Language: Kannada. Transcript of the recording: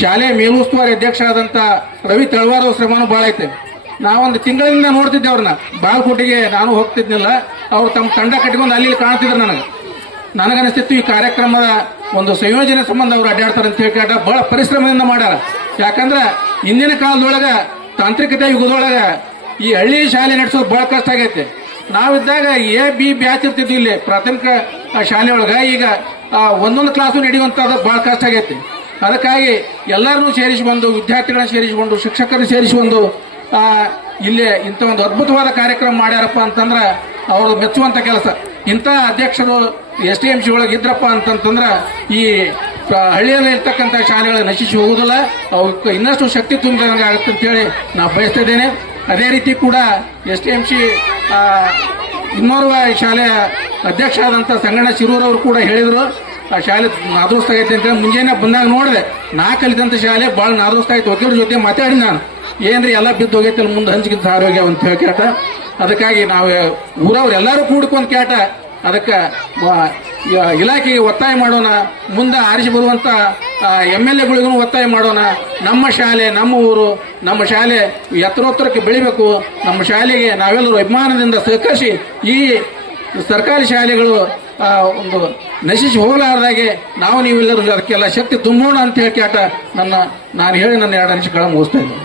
ಶಾಲೆ ಮೇಲುಸ್ತುವಾರಿ ಅಧ್ಯಕ್ಷ ಆದಂತ ರವಿ ತಳವಾರ್ ಅವ್ರ ಶ್ರಮನೂ ಬಹಳ ಐತೆ. ನಾವೊಂದು ತಿಂಗಳಿಂದ ನೋಡ್ತಿದ್ದೆ ಅವ್ರನ್ನ. ಬಾಗಲಕೋಟೆಗೆ ನಾನು ಹೋಗ್ತಿದ್ನಿಲ್ಲ, ಅವ್ರು ತಮ್ಮ ತಂಡ ಕಟ್ಕೊಂಡು ಅಲ್ಲಿ ಕಾಣ್ತಿದ್ರು. ನನಗನಿಸ್ತಿತ್ತು ಈ ಕಾರ್ಯಕ್ರಮದ ಒಂದು ಸಂಯೋಜನೆ ಸಂಬಂಧ ಅವ್ರು ಅಡ್ಡಾಡ್ತಾರೆ ಅಂತ ಹೇಳಿ ಬಹಳ ಪರಿಶ್ರಮದಿಂದ ಮಾಡ್ಯಾರ. ಯಾಕಂದ್ರೆ ಇಂದಿನ ಕಾಲದೊಳಗ ತಾಂತ್ರಿಕತೆ ಯುಗದೊಳಗ ಈ ಹಳ್ಳಿ ಶಾಲೆ ನಡೆಸೋದು ಬಹಳ ಕಷ್ಟ ಆಗೈತೆ. ನಾವಿದ್ದಾಗ A-B ಬ್ಯಾಚ್ ಇರ್ತಿದ್ವಿ ಇಲ್ಲಿ ಪ್ರಾಥಮಿಕ ಶಾಲೆಯೊಳಗ. ಈಗ ಒಂದೊಂದು ಕ್ಲಾಸು ನಡೆಯುವಂಥದ್ದು ಬಹಳ ಕಷ್ಟ ಆಗೈತಿ. ಅದಕ್ಕಾಗಿ ಎಲ್ಲರನ್ನೂ ಸೇರಿಸಿಕೊಂಡು, ವಿದ್ಯಾರ್ಥಿಗಳನ್ನ ಸೇರಿಸಿಕೊಂಡು, ಶಿಕ್ಷಕರನ್ನು ಸೇರಿಸಿಕೊಂಡು ಇಲ್ಲಿ ಇಂಥ ಒಂದು ಅದ್ಭುತವಾದ ಕಾರ್ಯಕ್ರಮ ಮಾಡ್ಯಾರಪ್ಪ ಅಂತಂದ್ರೆ ಅವರು ಮೆಚ್ಚುವಂತ ಕೆಲಸ. ಇಂಥ ಅಧ್ಯಕ್ಷರು STMC ಒಳಗೆ ಇದ್ರಪ್ಪ ಅಂತಂತಂದ್ರೆ ಈ ಹಳ್ಳಿಯಲ್ಲಿ ಇರ್ತಕ್ಕಂಥ ಶಾಲೆಗಳು ನಶಿಸಿ ಹೋಗುವುದಿಲ್ಲ, ಅವಕ್ಕೆ ಇನ್ನಷ್ಟು ಶಕ್ತಿ ತುಂಬಿದಂಗೆ ಆಗುತ್ತೆ ಅಂತೇಳಿ ನಾನು ಬಯಸ್ತಾ ಇದ್ದೇನೆ. ಅದೇ ರೀತಿ ಕೂಡ STMC ಇನ್ನೋರ್ವ ಶಾಲೆಯ ಅಧ್ಯಕ್ಷ ಆದಂಥ ಸಂಗಣ್ಣ ಶಿರೂರವರು ಕೂಡ ಹೇಳಿದರು, ಆ ಶಾಲೆ ನಾದೋಸ್ತಾಗೈತೆ ಅಂತ. ಮುಂಜಾನೆ ಬಂದಾಗ ನೋಡಿದೆ, ನಾ ಕಲಿತಂತ ಶಾಲೆ ಭಾಳ ನಾದೋಸ್ತಾಗೈತೆ. ವಕೀಲರ ಜೊತೆ ಮಾತಾಡಿ ನಾನು ಏನ್ರಿ ಎಲ್ಲ ಬಿದ್ದು ಹೋಗೈತೆ ಅಲ್ಲಿ ಮುಂದೆ ಹಂಚಿಕಿಂತ ಆರೋಗ್ಯ ಅಂತ ಹೇಳಿ ಕೇಟ. ಅದಕ್ಕಾಗಿ ನಾವು ಊರವ್ರು ಎಲ್ಲರೂ ಕೂಡ್ಕೊಂಡು ಕೇಟ ಅದಕ್ಕೆ ಇಲಾಖೆಗೆ ಒತ್ತಾಯ ಮಾಡೋಣ. ಮುಂದೆ ಆರಿಸಿ ಬರುವಂತ MLAಗಳಿಗೂ ಒತ್ತಾಯ ಮಾಡೋಣ. ನಮ್ಮ ಶಾಲೆ, ನಮ್ಮ ಊರು, ನಮ್ಮ ಶಾಲೆ ಎತ್ತರೋತ್ತರಕ್ಕೆ ಬೆಳಿಬೇಕು. ನಮ್ಮ ಶಾಲೆಗೆ ನಾವೆಲ್ಲರೂ ಅಭಿಮಾನದಿಂದ ಸಹಕರಿಸಿ ಈ ಸರ್ಕಾರಿ ಶಾಲೆಗಳು ಒಂದು ನಶಿಸಿ ಹೋಗಲಾರ್ದಾಗೆ ನಾವು ನೀವೆಲ್ಲರೂ ಅದಕ್ಕೆಲ್ಲ ಶಕ್ತಿ ತುಂಬೋಣ ಅಂತ ಹೇಳಿ ಕೇಟ ನಾನು ಹೇಳಿ ನನ್ನ 2 ನಿಮಿಷಗಳ ಮುಗಿಸ್ತಾ ಇದ್ದೀನಿ.